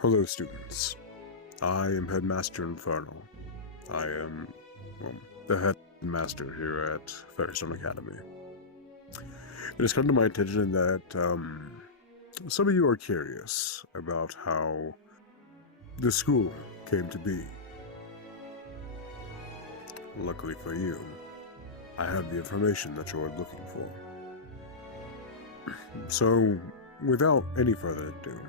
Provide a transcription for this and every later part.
Hello, students. I am Headmaster Infernal. I am, the headmaster here at Fairystone Academy. It has come to my attention that, some of you are curious about how the school came to be. Luckily for you, I have the information that you're looking for. So, without any further ado,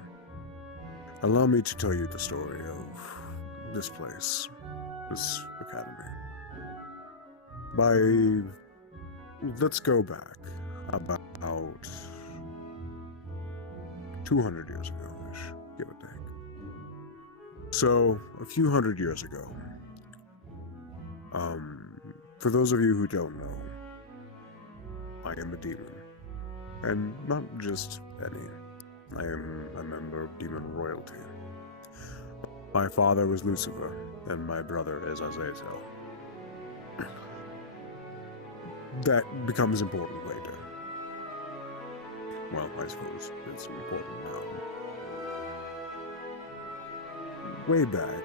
allow me to tell you the story of this place, this academy. Let's go back about 200 years ago-ish, give or take. So, a few hundred years ago, for those of you who don't know, I am a demon. And not just any. I am a member of demon royalty. My father was Lucifer, and my brother is Azazel. That becomes important later. Well, I suppose it's important now. Way back,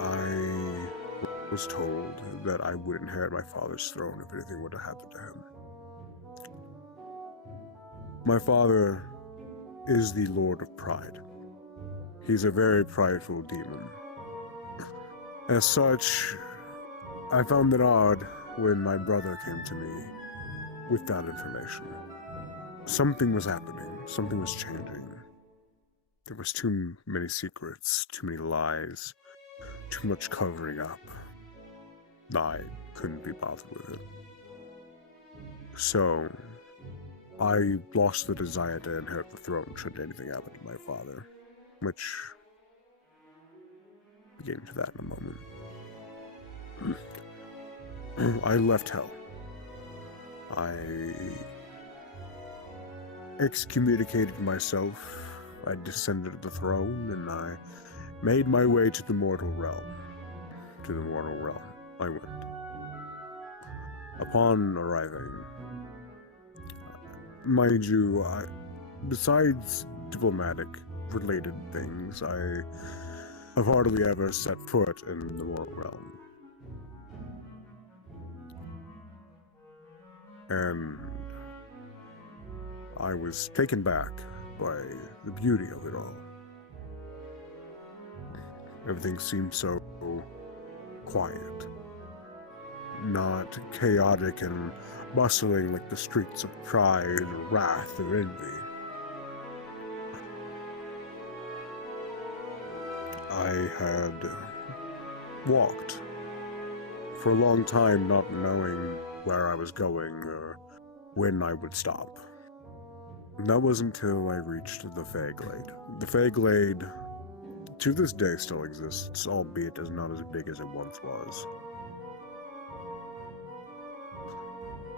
I was told that I would inherit my father's throne if anything were to happen to him. My father is the Lord of Pride. He's a very prideful demon. As such, I found it odd when my brother came to me with that information. Something was happening. Something was changing. There was too many secrets, too many lies, too much covering up. I couldn't be bothered with it. So, I lost the desire to inherit the throne should anything happen to my father, which we'll get into that in a moment. I left hell. I excommunicated myself, I descended to the throne, and I made my way to the mortal realm. To the mortal realm I went. Upon arriving, mind you, besides diplomatic-related things, I have hardly ever set foot in the mortal realm. And I was taken back by the beauty of it all. Everything seemed so quiet, not chaotic and bustling like the streets of pride, or wrath, or envy. I had walked for a long time not knowing where I was going or when I would stop. And that was until I reached the Feyglade. The Feyglade, to this day, still exists, albeit is not as big as it once was.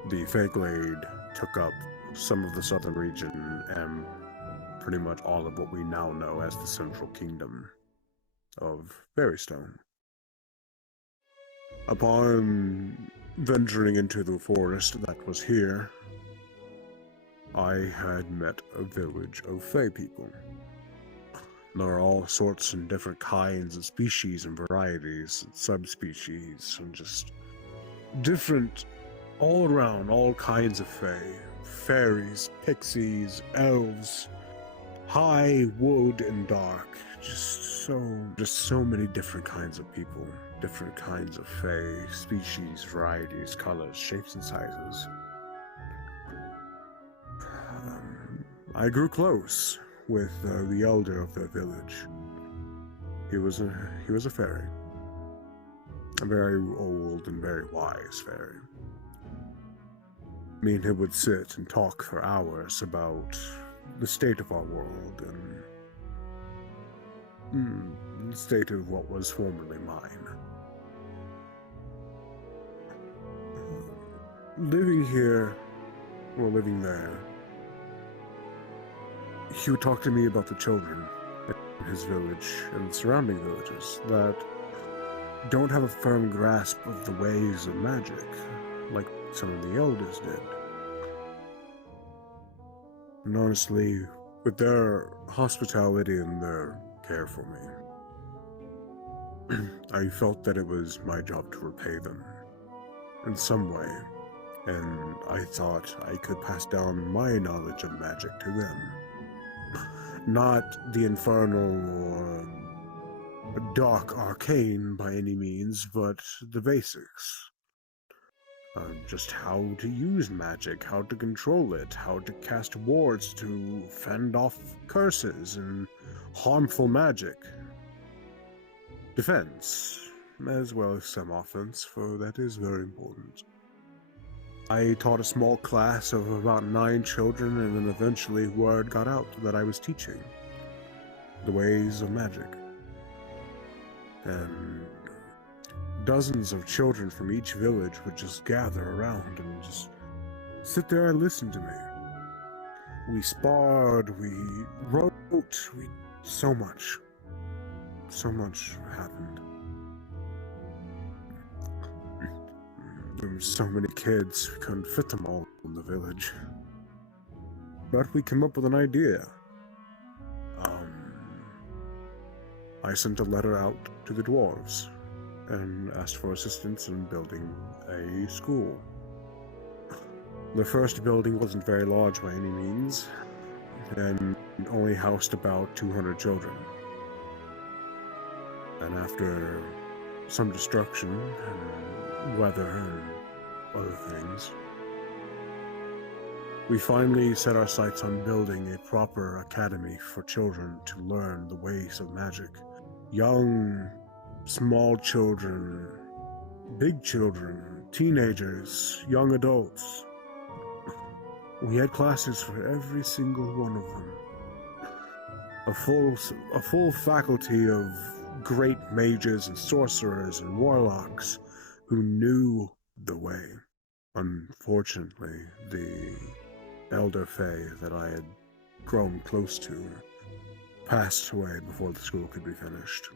The Feyglade took up some of the southern region and pretty much all of what we now know as the Central Kingdom of Fairystone. Upon venturing into the forest that was here, I had met a village of Fey people. There are all sorts and different kinds of species and varieties and subspecies and just different all around, all kinds of Fey. Fairies, pixies, elves, high, wood, and dark. Just so many different kinds of people. Different kinds of Fey, species, varieties, colors, shapes, and sizes. I grew close with the elder of the village. He was a fairy. A very old and very wise fairy. Me and him would sit and talk for hours about the state of our world and the state of what was formerly mine. Living here, or living there, he would talk to me about the children in his village and the surrounding villages that don't have a firm grasp of the ways of magic, like some of the elders did. And honestly, with their hospitality and their care for me. I felt that it was my job to repay them in some way, and I thought I could pass down my knowledge of magic to them. Not the infernal or dark arcane by any means, but the basics. Just how to use magic, how to control it, how to cast wards to fend off curses and harmful magic. Defense, as well as some offense, for that is very important. I taught a small class of about 9 children, and then eventually word got out that I was teaching the ways of magic. And dozens of children from each village would just gather around and just sit there and listen to me. We sparred, we wrote, so much happened. There were so many kids, we couldn't fit them all in the village. But we came up with an idea. I sent a letter out to the dwarves and asked for assistance in building a school. The first building wasn't very large by any means, and only housed about 200 children. And after some destruction and weather and other things, we finally set our sights on building a proper academy for children to learn the ways of magic. Young, small children, big children, teenagers, young adults. We had classes for every single one of them. A full faculty of great mages and sorcerers and warlocks who knew the way. Unfortunately, the elder fae that I had grown close to passed away before the school could be finished.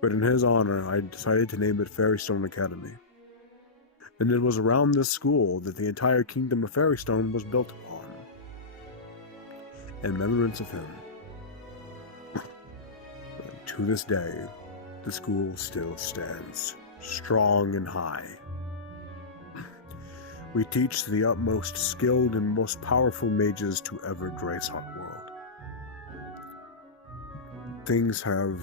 But in his honor, I decided to name it Fairystone Academy. And it was around this school that the entire kingdom of Fairystone was built upon, in remembrance of him. And to this day, the school still stands, strong and high. We teach the utmost skilled and most powerful mages to ever grace our world. Things have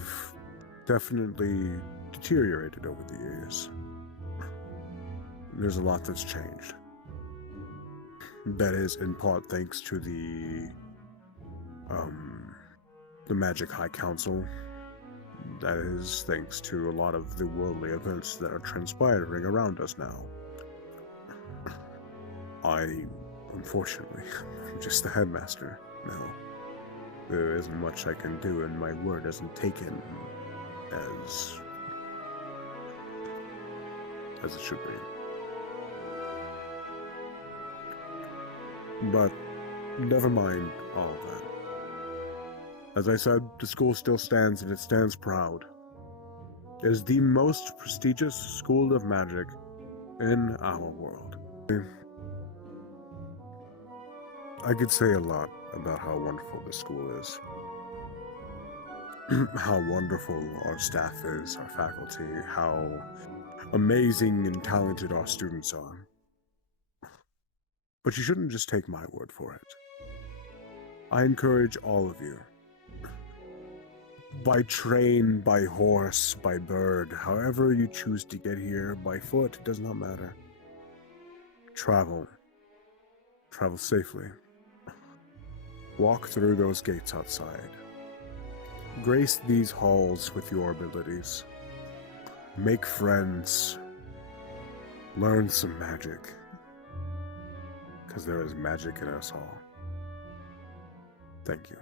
definitely deteriorated over the years. There's a lot that's changed. That is in part thanks to the Magic High Council. That is thanks to a lot of the worldly events that are transpiring around us now. Unfortunately, I'm just the headmaster now. There isn't much I can do, and my word isn't taken as it should be. But never mind all of that. As I said, the school still stands, and it stands proud. It is the most prestigious school of magic in our world. I could say a lot about how wonderful this school is. How wonderful our staff is, our faculty, how amazing and talented our students are. But you shouldn't just take my word for it. I encourage all of you, by train, by horse, by bird, however you choose to get here, by foot, it does not matter. Travel. Travel safely. Walk through those gates outside. Grace these halls with your abilities. Make friends. Learn some magic. Because there is magic in us all. Thank you.